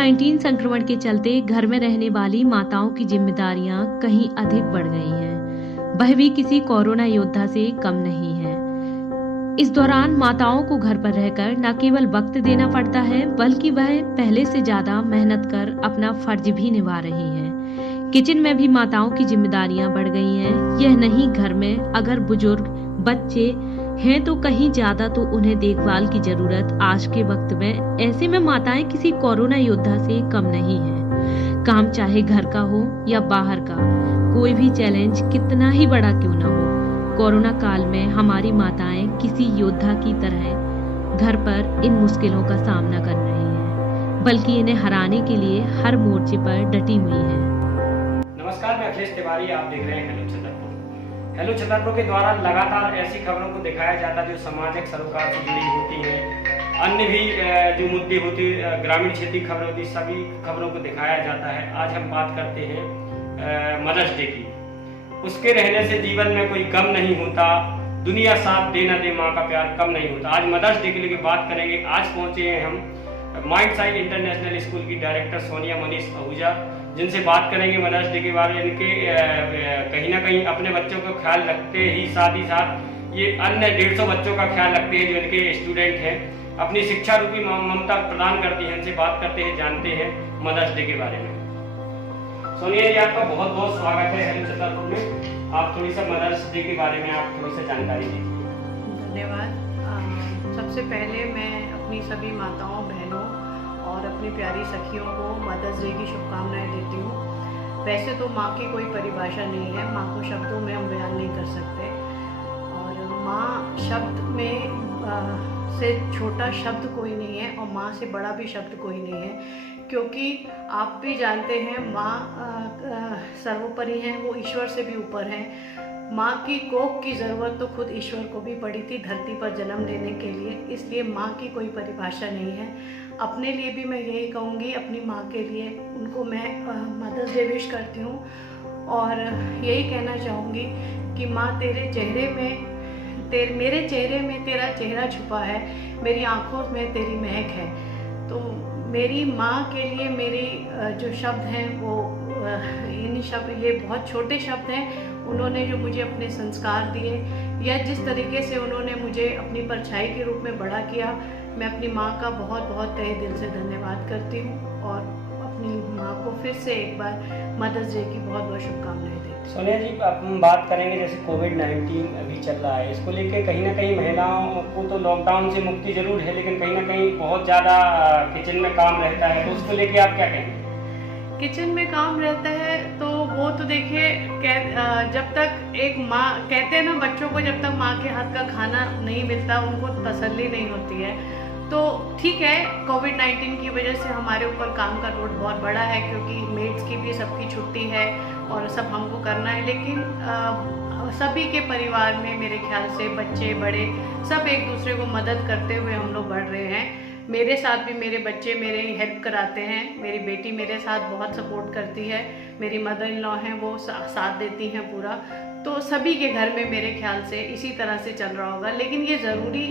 कोविड-19 संक्रमण के चलते घर में रहने वाली माताओं की जिम्मेदारियां कहीं अधिक बढ़ गई हैं। वह भी किसी कोरोना योद्धा से कम नहीं है। इस दौरान माताओं को घर पर रहकर न केवल वक्त देना पड़ता है, बल्कि वह पहले से ज्यादा मेहनत कर अपना फर्ज भी निभा रही हैं। किचन में भी माताओं की जिम्मेदारियां बढ़ गई हैं। यह नहीं, घर में अगर बुजुर्ग, बच्चे हैं तो कहीं ज्यादा तो उन्हें देखभाल की जरूरत आज के वक्त में। ऐसे में माताएं किसी कोरोना योद्धा से कम नहीं है। काम चाहे घर का हो या बाहर का, कोई भी चैलेंज कितना ही बड़ा क्यों ना हो, कोरोना काल में हमारी माताएं किसी योद्धा की तरह घर पर इन मुश्किलों का सामना कर रही हैं, बल्कि इन्हें हराने के लिए हर मोर्चे पर डटी हुई हैं। नमस्कार, मैं अखिलेश तिवारी, आप देख रहे हैं हेलो छतरपुर। हेलो छतरपुर के द्वारा लगातार ऐसी खबरों को दिखाया जाता है जो सामाजिक सरोकार से जुड़ी होती हैं। अन्य भी जो मुद्दे होते, ग्रामीण क्षेत्र की खबरें होती, सभी खबरों को दिखाया जाता है। आज हम बात करते हैं मदर्स डे की। उसके रहने से जीवन में कोई गम नहीं होता, दुनिया साथ दे न दे माँ का प्यार कम नहीं होता। आज मदर्स डे के लिए बात करेंगे। आज पहुंचे हैं हम माइंड साइड इंटरनेशनल स्कूल की डायरेक्टर सोनिया मनीष आहूजा, जिनसे बात करेंगे मदर्स डे के बारे में। इनके कहीं ना कहीं अपने बच्चों का ख्याल रखते ही साथ ये अन्य 150 बच्चों का ख्याल रखते हैं जो इनके स्टूडेंट हैं। अपनी शिक्षा रूपी ममता प्रदान करती हैं। इनसे बात करते हैं, जानते हैं मदर्स डे के बारे में। सोनिया जी, आपका बहुत बहुत स्वागत है हेलो छतरपुर में। आप थोड़ी सा मदर्स डे के बारे में आप थोड़ी सा जानकारी दीजिए। धन्यवाद। सबसे पहले मैं अपनी सभी माताओं, बहनों और अपनी प्यारी सखियों को मदर्स डे की शुभकामनाएं देती हूँ। वैसे तो माँ की कोई परिभाषा नहीं है, माँ को शब्दों में हम बयान नहीं कर सकते, और माँ शब्द में से छोटा शब्द कोई नहीं है और माँ से बड़ा भी शब्द कोई नहीं है, क्योंकि आप भी जानते हैं माँ सर्वोपरि हैं, वो ईश्वर से भी ऊपर हैं। माँ की कोख की ज़रूरत तो खुद ईश्वर को भी पड़ी थी धरती पर जन्म लेने के लिए, इसलिए माँ की कोई परिभाषा नहीं है। अपने लिए भी मैं यही कहूँगी, अपनी माँ के लिए उनको मैं मदर्स डे विश करती हूँ और यही कहना चाहूँगी कि माँ तेरे चेहरे में मेरे चेहरे में तेरा चेहरा छुपा है, मेरी आँखों में तेरी महक है। तो मेरी माँ के लिए मेरी जो शब्द हैं वो इन शब्द, ये बहुत छोटे शब्द हैं। उन्होंने जो मुझे अपने संस्कार दिए या जिस तरीके से उन्होंने मुझे अपनी परछाई के रूप में बड़ा किया, मैं अपनी माँ का बहुत बहुत तहे दिल से धन्यवाद करती हूँ और अपनी माँ को फिर से एक बार मदर्स डे की बहुत बहुत शुभकामनाएं देती हूँ। सोनिया जी, अब हम बात करेंगे जैसे कोविड-19 अभी चल रहा है, इसको लेके कहीं ना कहीं महिलाओं को तो लॉकडाउन से मुक्ति जरूर है, लेकिन कहीं ना कहीं बहुत ज़्यादा किचन में काम रहता है, तो उसको लेके आप क्या कहेंगे? किचन में काम रहता है तो वो तो देखिए, जब तक एक माँ, कहते हैं ना बच्चों को जब तक माँ के हाथ का खाना नहीं मिलता उनको तसल्ली नहीं होती है। तो ठीक है, कोविड-19 की वजह से हमारे ऊपर काम का लोड बहुत बड़ा है, क्योंकि मेड्स की भी सबकी छुट्टी है और सब हमको करना है, लेकिन सभी के परिवार में मेरे ख्याल से बच्चे बड़े सब एक दूसरे को मदद करते हुए हम लोग बढ़ रहे हैं। मेरे साथ भी मेरे बच्चे मेरे हेल्प कराते हैं, मेरी बेटी मेरे साथ बहुत सपोर्ट करती है, मेरी मदर इन लॉ हैं वो साथ देती हैं पूरा। तो सभी के घर में मेरे ख्याल से इसी तरह से चल रहा होगा, लेकिन ये ज़रूरी,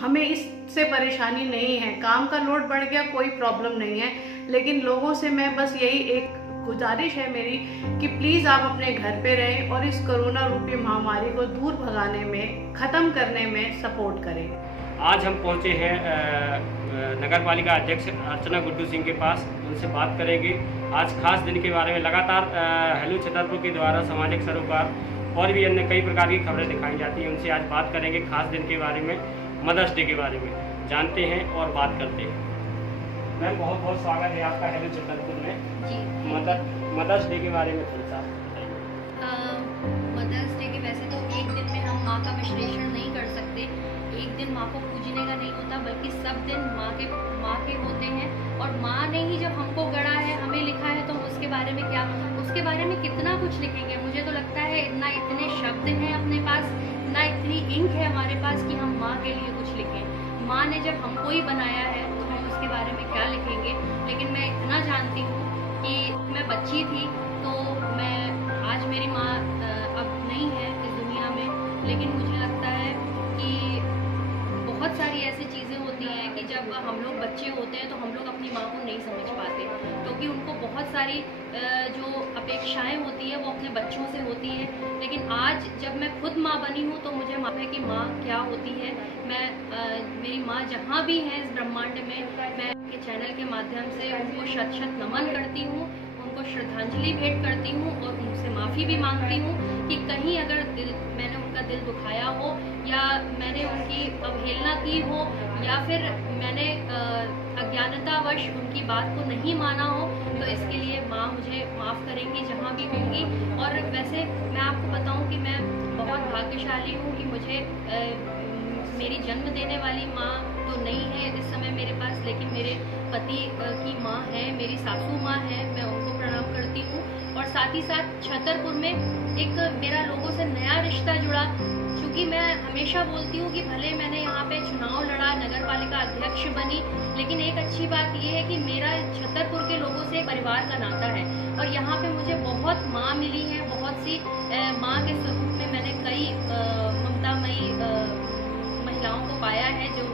हमें इससे परेशानी नहीं है। काम का लोड बढ़ गया, कोई प्रॉब्लम नहीं है, लेकिन लोगों से मैं बस यही एक गुजारिश है मेरी कि प्लीज़ आप अपने घर पे रहें और इस कोरोना रूपी महामारी को दूर भगाने में, ख़त्म करने में सपोर्ट करें। आज हम पहुंचे हैं नगर पालिका अध्यक्ष अर्चना गुड्डू सिंह के पास, उनसे बात करेंगे आज खास दिन के बारे में। लगातार हेलो छतरपुर के द्वारा सामाजिक सरोकार और भी अन्य कई प्रकार की खबरें दिखाई जाती हैं, उनसे आज बात करेंगे खास दिन के बारे में, मदर्स डे के बारे में जानते हैं और बात करते हैं। मैम, बहुत बहुत स्वागत है आपका हेलो छतरपुर में जी। मदर्स डे के बारे में थोड़ा सा मदर्स डे के वैसे तो एक दिन में हम माँ का विश्लेषण नहीं कर सकते, एक दिन माँ को पूजने का नहीं होता, बल्कि सब दिन माँ के होते हैं। और माँ ने ही जब हमको गढ़ा है, हमें लिखा है, तो उसके बारे में क्या, उसके बारे में कितना कुछ लिखेंगे। मुझे तो लगता है ना इतने शब्द हैं अपने पास, ना इतनी इंक है हमारे पास कि हम माँ के लिए कुछ लिखें। माँ ने जब हमको ही बनाया है तो हम उसके बारे में क्या लिखेंगे। लेकिन मैं इतना जानती हूँ कि मैं बच्ची थी तो आज मेरी माँ अब नहीं है इस दुनिया में, लेकिन मुझे लगता है कि बहुत सारी ऐसी चीज़ें होती हैं कि जब जब हम लोग बच्चे होते हैं तो हम लोग अपनी माँ को नहीं समझ पाते, क्योंकि उनको बहुत सारी जो अपेक्षाएं होती है वो अपने बच्चों से होती है। लेकिन आज जब मैं खुद माँ बनी हूँ तो मुझे मालूम है कि माँ क्या होती है। मैं मेरी माँ जहाँ भी हैं इस ब्रह्मांड में, मैं के चैनल के माध्यम से उनको शत शत नमन करती हूँ, उनको श्रद्धांजलि भेंट करती हूँ और उनसे माफ़ी भी मांगती हूँ कि कहीं अगर मैंने उनका दिल दुखाया हो या मैंने उनकी अवहेलना की हो या फिर मैंने अज्ञानतावश उनकी बात को नहीं माना हो, तो इसके लिए माँ मुझे माफ़ करेंगी जहाँ भी होंगी। और वैसे मैं आपको बताऊँ कि मैं बहुत भाग्यशाली हूँ कि मुझे मेरी जन्म देने वाली माँ तो नहीं है इस समय मेरे पास, लेकिन मेरे पति की माँ है, मेरी सासू माँ है, मैं उनको प्रणाम करती हूँ। और साथ ही साथ छतरपुर में एक मेरा लोगों से नया रिश्ता जुड़ा, क्योंकि मैं हमेशा बोलती हूँ कि भले मैंने यहाँ पे चुनाव लड़ा, नगर पालिका अध्यक्ष बनी, लेकिन एक अच्छी बात ये है कि मेरा छतरपुर के लोगों से परिवार का नाता है और यहाँ पे मुझे बहुत माँ मिली है। बहुत सी माँ के स्वरूप में मैंने कई ममतामयी महिलाओं को पाया है जो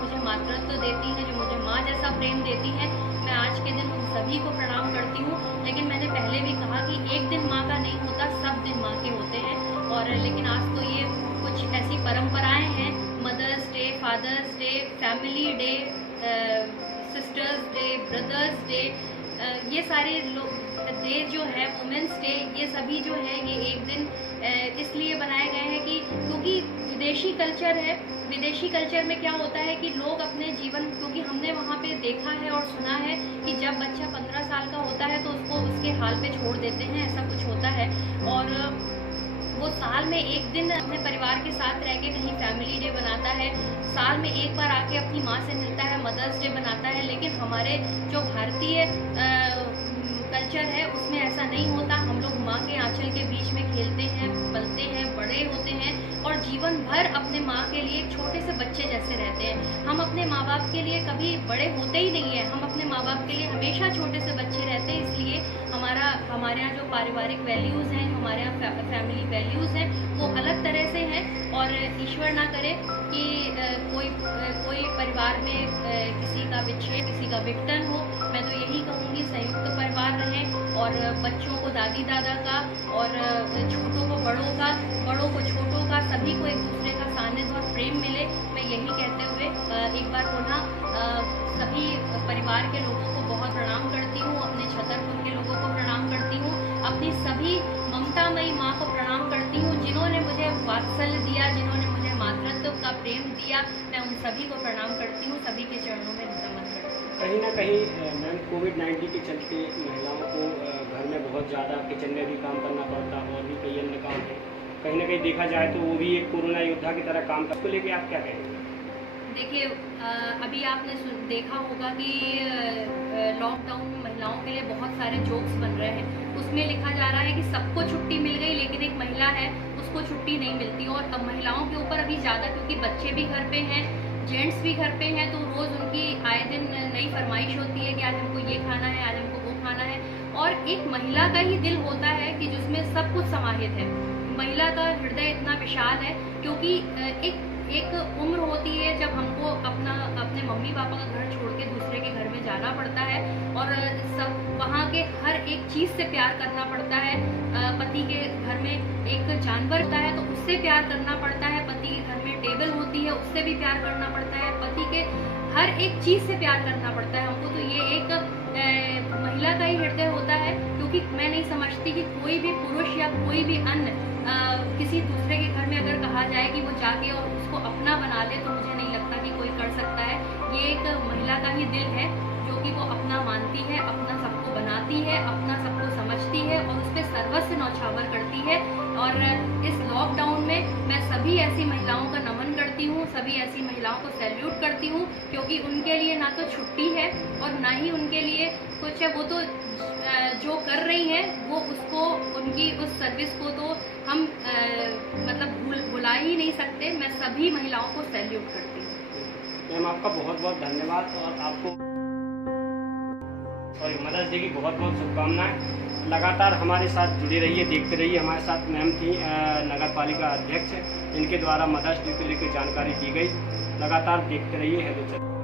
मुझे मातृत्व देती है, जो मुझे माँ जैसा प्रेम देती है। मैं आज के दिन उन सभी को प्रणाम करती हूँ। लेकिन मैंने पहले भी कहा कि एक दिन माँ का नहीं होता, सब दिन माँ के होते हैं। और लेकिन आज तो ये कुछ ऐसी परंपराएं हैं, mother's day, father's day, family day, sister's day, brother's day, ये सारे डे जो है, वुमेंस डे, ये सभी जो है ये एक दिन इसलिए बनाए गए हैं कि क्योंकि विदेशी कल्चर है। विदेशी कल्चर में क्या होता है कि लोग अपने जीवन, क्योंकि हमने वहाँ पे देखा है और सुना है कि जब बच्चा 15 साल का होता है तो उसको उसके हाल पे छोड़ देते हैं, ऐसा कुछ होता है। और वो साल में एक दिन अपने परिवार के साथ रह के कहीं फैमिली डे बनाता है, साल में एक बार आके अपनी माँ से मिलता है, मदर्स डे बनाता है। लेकिन हमारे जो भारतीय कल्चर है उसमें ऐसा नहीं होता। हम लोग माँ के आंचल के बीच में खेलते हैं, पलते हैं, बड़े होते हैं और जीवन भर अपने माँ के लिए एक छोटे से बच्चे जैसे रहते हैं। हम अपने माँ बाप के लिए कभी बड़े होते ही नहीं है, हम अपने माँ बाप के लिए हमेशा छोटे से बच्चे रहते हैं। इसलिए हमारे यहाँ जो पारिवारिक वैल्यूज़ हैं, हमारे यहाँ फैमिली वैल्यूज़ हैं, वो अलग तरह से हैं। और ईश्वर ना करे कि कोई परिवार में किसी का विच्छेद, किसी का विघटन हो। मैं तो यही कहूँगी संयुक्त परिवार रहे और बच्चों को दादी दादा का और छोटों को बड़ों का, बड़ों को छोटों का, सभी को एक दूसरे का सानिध्य और प्रेम मिले। मैं यही कहते हुए एक बार पुनः सभी परिवार के लोगों को बहुत प्रणाम करती हूँ, अपने छतरपुर के लोगों को प्रणाम करती हूँ, अपनी सभी ममतामयी माँ को प्रणाम करती हूँ जिन्होंने मुझे वात्सल्य दिया, जिन्होंने मुझे मातृत्व का प्रेम दिया। मैं उन सभी को प्रणाम करती हूँ, सभी के चरणों में नमन करती हूँ। कहीं ना कहीं मैम कोविड-19 के चलते महिलाओं को घर में बहुत ज़्यादा किचन में भी काम करना पड़ता है और भी कई अन्य काम है। कहीं ना कहीं देखा जाए तो वो भी एक कोरोना योद्धा की तरह काम करते, लेके आप क्या कहेंगे? देखिए, अभी आपने देखा होगा कि लॉकडाउन में महिलाओं के लिए बहुत सारे जोक्स बन रहे हैं। उसमें लिखा जा रहा है कि सबको छुट्टी मिल गई लेकिन एक महिला है उसको छुट्टी नहीं मिलती। और अब महिलाओं के ऊपर अभी ज़्यादा, क्योंकि बच्चे भी घर पे हैं, जेंट्स भी घर पे हैं, तो रोज़ उनकी आए दिन नई फरमाइश होती है कि आज हमको ये खाना है, आज हमको वो खाना है। और एक महिला का ही दिल होता है कि जिसमें सब कुछ समाहित है। महिला का हृदय इतना विशाल है क्योंकि एक उम्र होती है जब हमको अपने मम्मी पापा का घर छोड़ के दूसरे के घर में जाना पड़ता है और सब वहाँ के हर एक चीज़ से प्यार करना पड़ता है। पति के घर में एक जानवर होता है तो उससे प्यार करना पड़ता है, पति के घर में टेबल होती है उससे भी प्यार करना पड़ता है, पति के हर एक चीज़ से प्यार करना पड़ता है हमको। तो ये एक महिला का ही हृदय होता है, क्योंकि मैं नहीं समझती कि कोई भी पुरुष या कोई भी अन्य किसी दूसरे के घर में अगर कहा जाए कि वो जाके और उसको अपना बना ले, तो मुझे नहीं लगता कि कोई कर सकता है। ये एक महिला का ही दिल है जो कि वो अपना मानती है, अपना सबको बनाती है, अपना सबको समझती है और उस पर सर्वस्व न्यौछावर करती है। और इस लॉकडाउन में मैं सभी ऐसी महिलाओं का नमन करती हूँ, सभी ऐसी महिलाओं को सैल्यूट करती हूँ, क्योंकि उनके लिए ना तो छुट्टी है और ना ही उनके लिए कुछ है। वो तो जो कर रही हैं वो उसको, उनकी उस सर्विस को तो हम मतलब भुला ही नहीं सकते। मैं सभी महिलाओं को सैल्यूट करती हूँ। मैम आपका बहुत बहुत धन्यवाद और आपको मदर्स डे की बहुत बहुत शुभकामनाएं। लगातार हमारे साथ जुड़े रहिए, देखते रहिए। हमारे साथ मैम थी नगर पालिका अध्यक्ष, इनके द्वारा मदर्स डे को लेकर जानकारी दी गई। लगातार देखते रहिए हेलो चैनल।